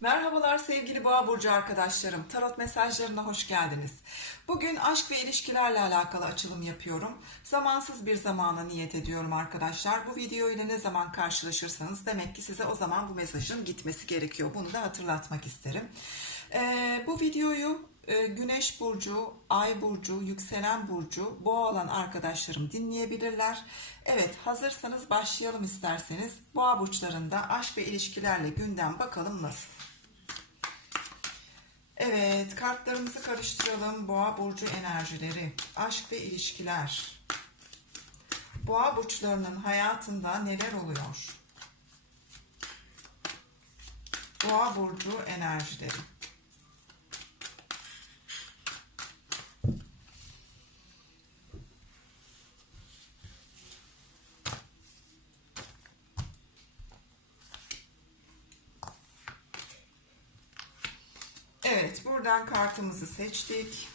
Merhabalar sevgili Boğa burcu arkadaşlarım. Tarot mesajlarına hoş geldiniz. Bugün aşk ve ilişkilerle alakalı açılım yapıyorum. Zamansız bir zamana niyet ediyorum arkadaşlar. Bu video ile ne zaman karşılaşırsanız demek ki size o zaman bu mesajın gitmesi gerekiyor. Bunu da hatırlatmak isterim. Ee, bu videoyu e, Güneş burcu, Ay burcu, yükselen burcu, Boğa olan arkadaşlarım dinleyebilirler. Evet, hazırsanız başlayalım isterseniz. Boğa burçlarında aşk ve ilişkilerle gündem bakalım nasıl. Evet, kartlarımızı karıştıralım. Boğa burcu enerjileri, aşk ve ilişkiler. Boğa burçlarının hayatında neler oluyor? Boğa burcu enerjileri. Evet, buradan kartımızı seçtik.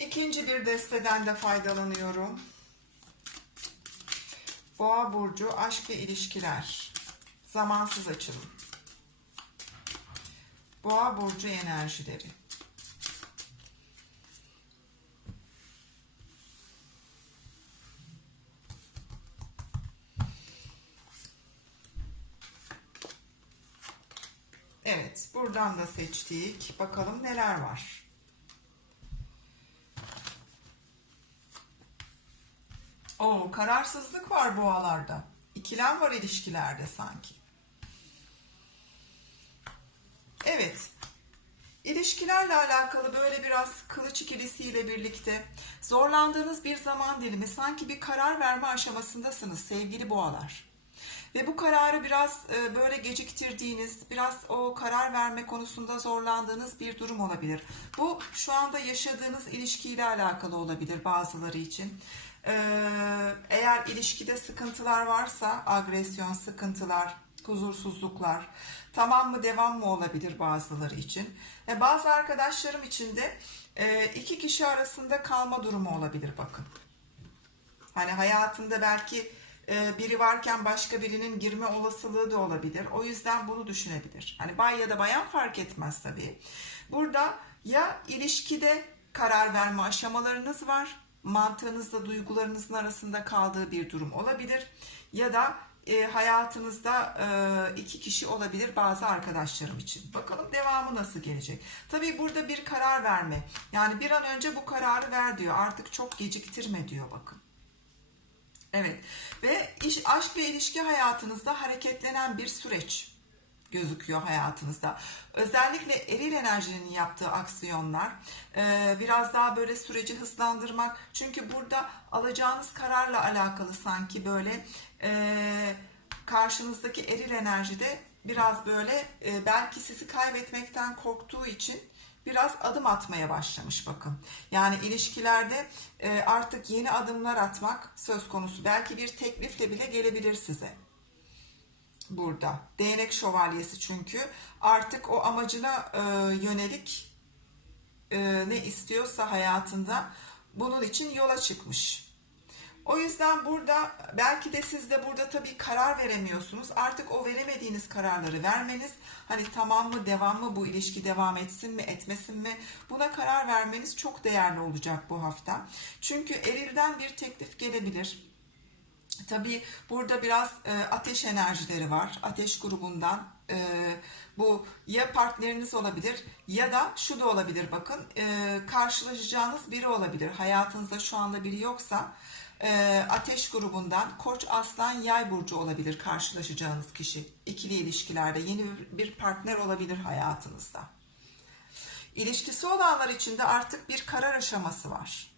İkinci bir desteden de faydalanıyorum. Boğa burcu aşk ve ilişkiler. Zamansız açılım. Boğa burcu enerjileri. Buradan da seçtik. Bakalım neler var. Oo, kararsızlık var boğalarda. İkilem var ilişkilerde sanki. Evet. İlişkilerle alakalı böyle biraz kılıç ikilisiyle birlikte zorlandığınız bir zaman dilimi sanki bir karar verme aşamasındasınız sevgili boğalar. Ve bu kararı biraz e, böyle geciktirdiğiniz, biraz o karar verme konusunda zorlandığınız bir durum olabilir. Bu şu anda yaşadığınız ilişkiyle alakalı olabilir bazıları için. Ee, eğer ilişkide sıkıntılar varsa, agresyon, sıkıntılar, huzursuzluklar, tamam mı devam mı olabilir bazıları için. Ve bazı arkadaşlarım için de e, iki kişi arasında kalma durumu olabilir bakın. Hani hayatında belki e, biri varken başka birinin girme olasılığı da olabilir. O yüzden bunu düşünebilir. Hani bay ya da bayan fark etmez tabii. Burada ya ilişkide karar verme aşamalarınız var. Mantığınızla duygularınızın arasında kaldığı bir durum olabilir. Ya da e, hayatınızda e, iki kişi olabilir bazı arkadaşlarım için. Bakalım devamı nasıl gelecek. Tabii burada bir karar verme. Yani bir an önce bu kararı ver diyor. Artık çok geciktirme diyor bakın. Evet ve iş, aşk ve ilişki hayatınızda hareketlenen bir süreç gözüküyor hayatınızda. Özellikle eril enerjinin yaptığı aksiyonlar e, biraz daha böyle süreci hızlandırmak. Çünkü burada alacağınız kararla alakalı sanki böyle e, karşınızdaki eril enerjide biraz böyle e, belki sizi kaybetmekten korktuğu için biraz adım atmaya başlamış bakın. Yani ilişkilerde e, artık yeni adımlar atmak söz konusu. Belki bir teklifle bile gelebilir size. Burada. Değnek şövalyesi çünkü artık o amacına e, yönelik e, ne istiyorsa hayatında bunun için yola çıkmış. O yüzden burada belki de siz de burada tabii karar veremiyorsunuz. Artık o veremediğiniz kararları vermeniz hani tamam mı devam mı bu ilişki devam etsin mi etmesin mi buna karar vermeniz çok değerli olacak bu hafta. Çünkü erilden bir teklif gelebilir. Tabii burada biraz e, ateş enerjileri var. Ateş grubundan e, bu ya partneriniz olabilir ya da şu da olabilir bakın e, karşılaşacağınız biri olabilir. Hayatınızda şu anda biri yoksa e, ateş grubundan koç aslan yay burcu olabilir karşılaşacağınız kişi. İkili ilişkilerde yeni bir partner olabilir hayatınızda. İlişkisi olanlar için de artık bir karar aşaması var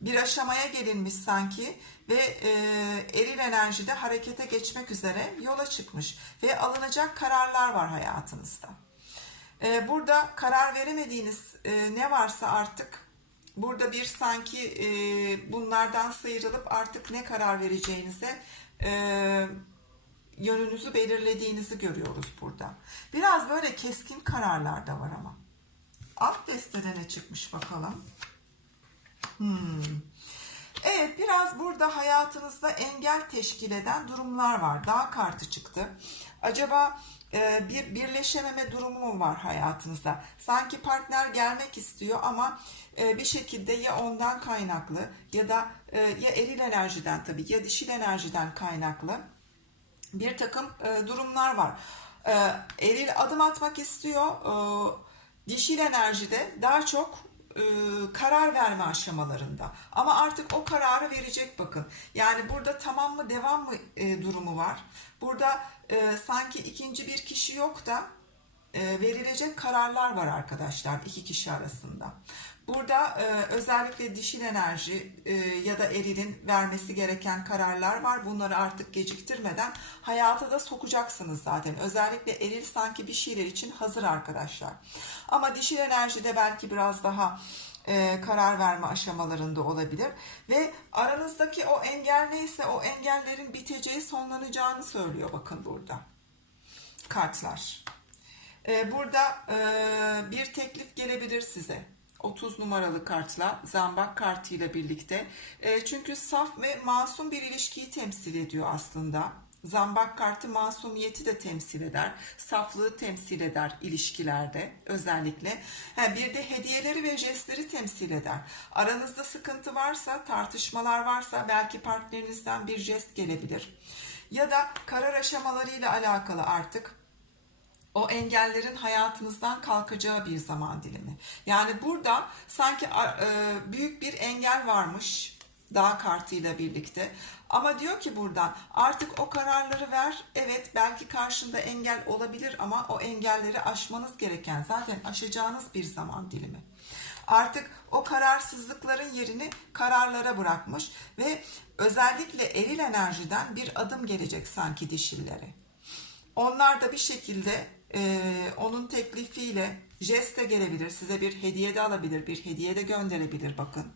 bir aşamaya gelinmiş sanki ve e, eril enerjide harekete geçmek üzere yola çıkmış ve alınacak kararlar var hayatınızda. E, burada karar veremediğiniz e, ne varsa artık burada bir sanki e, bunlardan sıyrılıp artık ne karar vereceğinize e, yönünüzü belirlediğinizi görüyoruz burada. Biraz böyle keskin kararlar da var ama. Alt destede ne çıkmış bakalım. Hmm. Evet biraz burada hayatınızda engel teşkil eden durumlar var. Dağ kartı çıktı. Acaba bir birleşememe durumu mu var hayatınızda? Sanki partner gelmek istiyor ama e, bir şekilde ya ondan kaynaklı ya da e, ya eril enerjiden tabii ya dişil enerjiden kaynaklı bir takım e, durumlar var. E, eril adım atmak istiyor. E, dişil enerjide daha çok e, karar verme aşamalarında. Ama artık o kararı verecek bakın. Yani burada tamam mı devam mı e, durumu var. Burada e, sanki ikinci bir kişi yok da verilecek kararlar var arkadaşlar iki kişi arasında. Burada e, özellikle dişil enerji e, ya da erilin vermesi gereken kararlar var. Bunları artık geciktirmeden hayata da sokacaksınız zaten. Özellikle eril sanki bir şeyler için hazır arkadaşlar. Ama dişil enerjide belki biraz daha e, karar verme aşamalarında olabilir. Ve aranızdaki o engel neyse o engellerin biteceği sonlanacağını söylüyor bakın burada kartlar. Ee, Burada e, bir teklif gelebilir size. 30 numaralı kartla, zambak kartıyla birlikte. E, Çünkü saf ve masum bir ilişkiyi temsil ediyor aslında. Zambak kartı masumiyeti de temsil eder, saflığı temsil eder ilişkilerde özellikle. Bir de hediyeleri ve jestleri temsil eder. Aranızda sıkıntı varsa, tartışmalar varsa belki partnerinizden bir jest gelebilir. Ya da karar aşamalarıyla alakalı artık o engellerin hayatınızdan kalkacağı bir zaman dilimi. Yani burada sanki e, büyük bir engel varmış dağ kartıyla birlikte. Ama diyor ki buradan artık o kararları ver. Evet belki karşında engel olabilir ama o engelleri aşmanız gereken zaten aşacağınız bir zaman dilimi. Artık o kararsızlıkların yerini kararlara bırakmış ve özellikle eril enerjiden bir adım gelecek sanki dişillere. Onlar da bir şekilde e, onun teklifiyle jeste gelebilir. Size bir hediye de alabilir, bir hediye de gönderebilir bakın.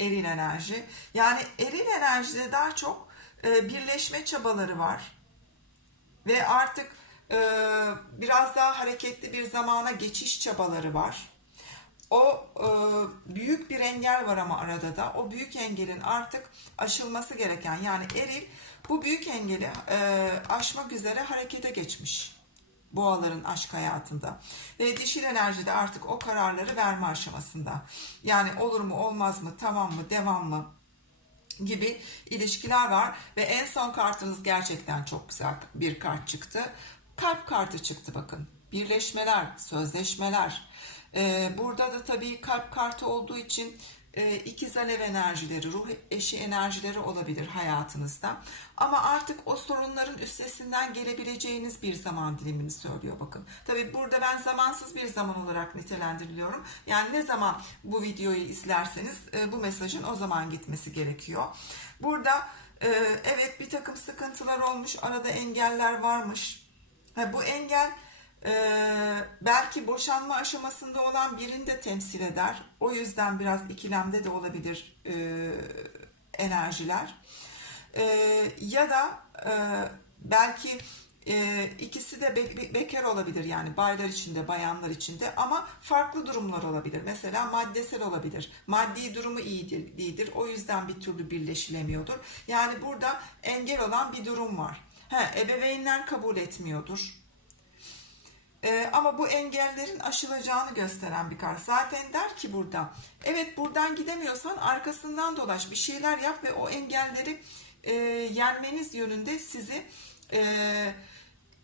Eril enerji. Yani eril enerjide daha çok e, birleşme çabaları var. Ve artık e, biraz daha hareketli bir zamana geçiş çabaları var. O e, büyük bir engel var ama arada da o büyük engelin artık aşılması gereken yani eril bu büyük engeli e, aşmak üzere harekete geçmiş boğaların aşk hayatında. Ve dişil enerjide artık o kararları verme aşamasında. Yani olur mu olmaz mı tamam mı devam mı gibi ilişkiler var. Ve en son kartınız gerçekten çok güzel bir kart çıktı. Kalp kartı çıktı bakın. Birleşmeler, sözleşmeler. Ee, burada da tabii kalp kartı olduğu için e, ikiz alev enerjileri, ruh eşi enerjileri olabilir hayatınızda. Ama artık o sorunların üstesinden gelebileceğiniz bir zaman dilimini söylüyor bakın. Tabi burada ben zamansız bir zaman olarak nitelendiriliyorum. Yani ne zaman bu videoyu izlerseniz e, bu mesajın o zaman gitmesi gerekiyor. Burada e, evet bir takım sıkıntılar olmuş, arada engeller varmış. Bu engel belki boşanma aşamasında olan birini de temsil eder. O yüzden biraz ikilemde de olabilir e, enerjiler. E, ya da e, belki e, ikisi de be, be, bekar olabilir yani baylar içinde, bayanlar içinde ama farklı durumlar olabilir. Mesela maddesel olabilir. Maddi durumu iyidir, iyidir. O yüzden bir türlü birleşilemiyordur. Yani burada engel olan bir durum var. Ha, ebeveynler kabul etmiyordur ee, ama bu engellerin aşılacağını gösteren bir kart. Zaten der ki burada, evet buradan gidemiyorsan arkasından dolaş, bir şeyler yap ve o engelleri e, yenmeniz yönünde sizi e,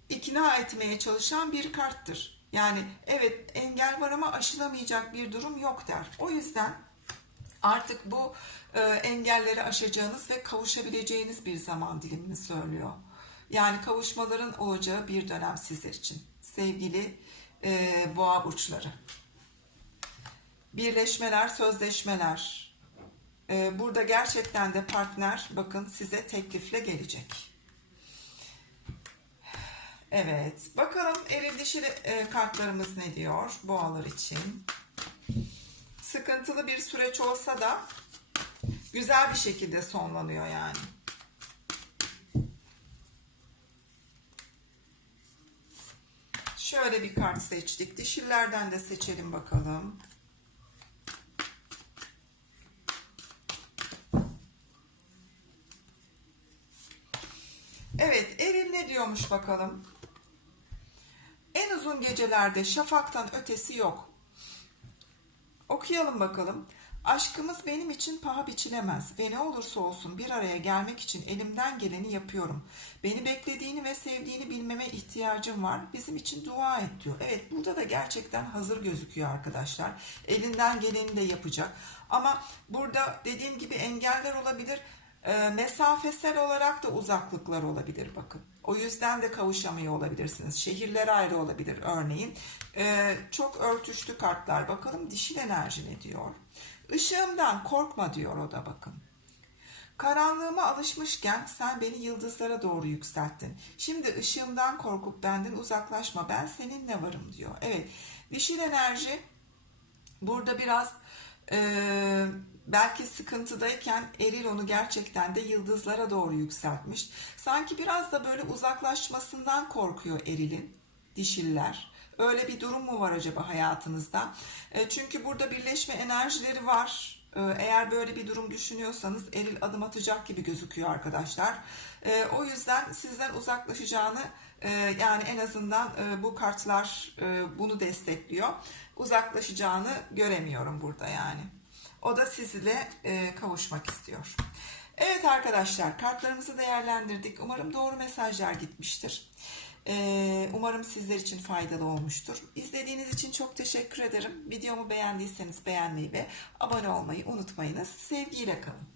ikna etmeye çalışan bir karttır. Yani evet engel var ama aşılamayacak bir durum yok der. O yüzden artık bu e, engelleri aşacağınız ve kavuşabileceğiniz bir zaman dilimini söylüyor. Yani kavuşmaların olacağı bir dönem sizler için sevgili e, boğa burçları. Birleşmeler, sözleşmeler. E, burada gerçekten de partner bakın size teklifle gelecek. Evet. Bakalım eril dişili e, kartlarımız ne diyor boğalar için. Sıkıntılı bir süreç olsa da güzel bir şekilde sonlanıyor yani. öyle bir kart seçtik. Dişillerden de seçelim bakalım. Evet, Eril ne diyormuş bakalım? En uzun gecelerde şafaktan ötesi yok. Okuyalım bakalım. Aşkımız benim için paha biçilemez ve ne olursa olsun bir araya gelmek için elimden geleni yapıyorum. Beni beklediğini ve sevdiğini bilmeme ihtiyacım var. Bizim için dua et diyor. Evet burada da gerçekten hazır gözüküyor arkadaşlar. Elinden geleni de yapacak. Ama burada dediğim gibi engeller olabilir. E, mesafesel olarak da uzaklıklar olabilir bakın. O yüzden de kavuşamıyor olabilirsiniz. Şehirler ayrı olabilir örneğin. E, çok örtüşlü kartlar. Bakalım dişil enerji ne diyor? Işığımdan korkma diyor o da bakın. Karanlığıma alışmışken sen beni yıldızlara doğru yükselttin. Şimdi ışığımdan korkup benden uzaklaşma ben seninle varım diyor. Evet dişil enerji burada biraz e, belki sıkıntıdayken eril onu gerçekten de yıldızlara doğru yükseltmiş. Sanki biraz da böyle uzaklaşmasından korkuyor erilin dişiller. Öyle bir durum mu var acaba hayatınızda? E, çünkü burada birleşme enerjileri var. E, eğer böyle bir durum düşünüyorsanız eril adım atacak gibi gözüküyor arkadaşlar. E, o yüzden sizden uzaklaşacağını yani en azından bu kartlar bunu destekliyor. Uzaklaşacağını göremiyorum burada yani. O da sizinle e, kavuşmak istiyor. Evet arkadaşlar kartlarımızı değerlendirdik. Umarım doğru mesajlar gitmiştir. Ee, umarım sizler için faydalı olmuştur. İzlediğiniz için çok teşekkür ederim. Videomu beğendiyseniz beğenmeyi ve abone olmayı unutmayınız. Sevgiyle kalın.